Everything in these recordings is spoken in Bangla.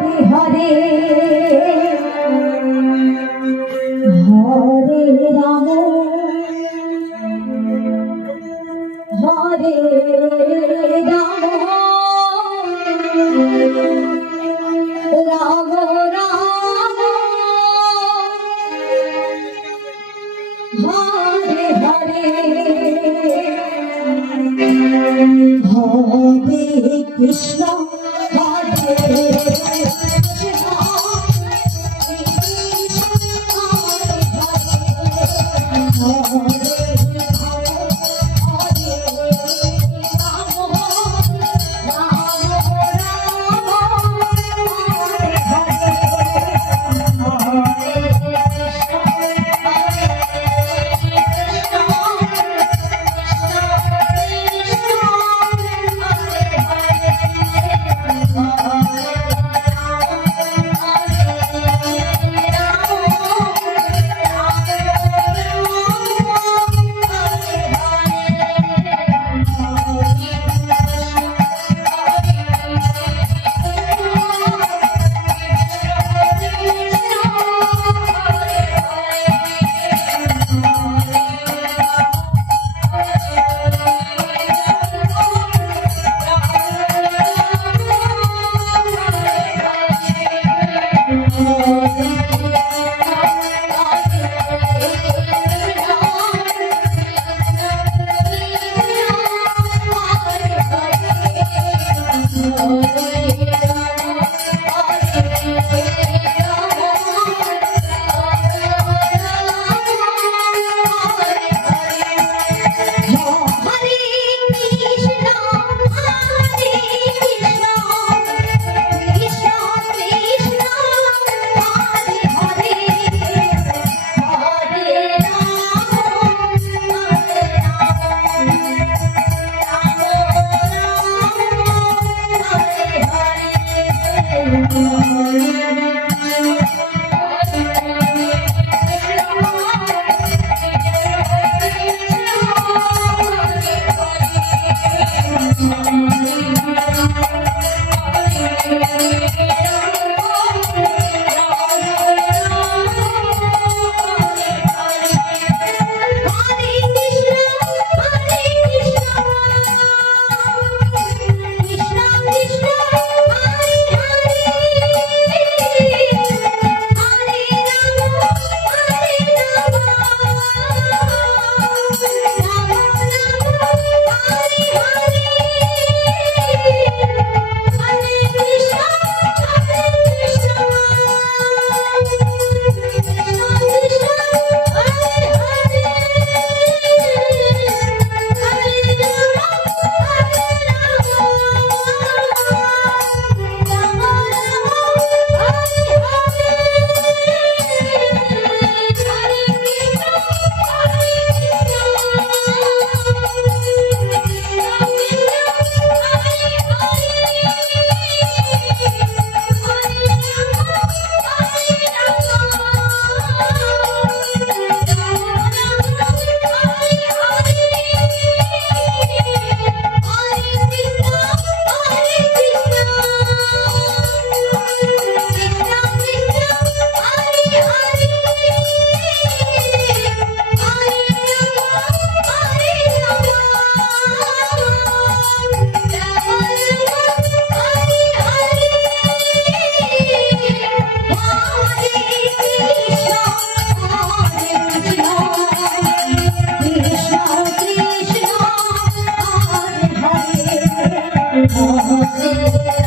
বিহারে হরে রাম। হরে রাম। রাম রাম। হরে হরে। হরে কৃষ্ণ। Thank you.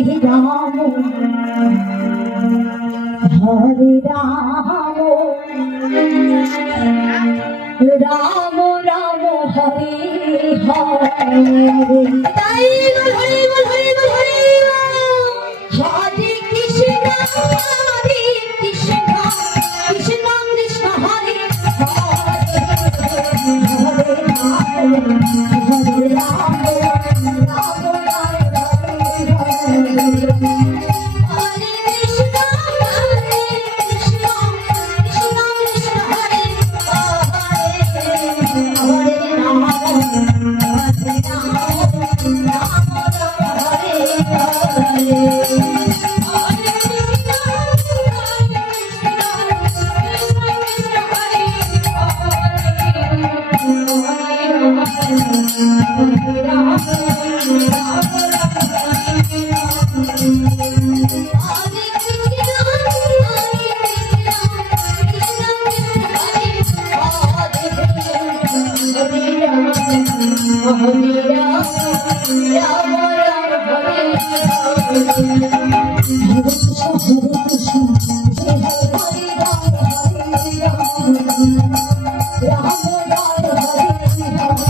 রাম হরে রাম রাম রাম হরে হরে তাই Hare Hare Hare Hare Krishna Hare Rama, Rama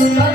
Thank you.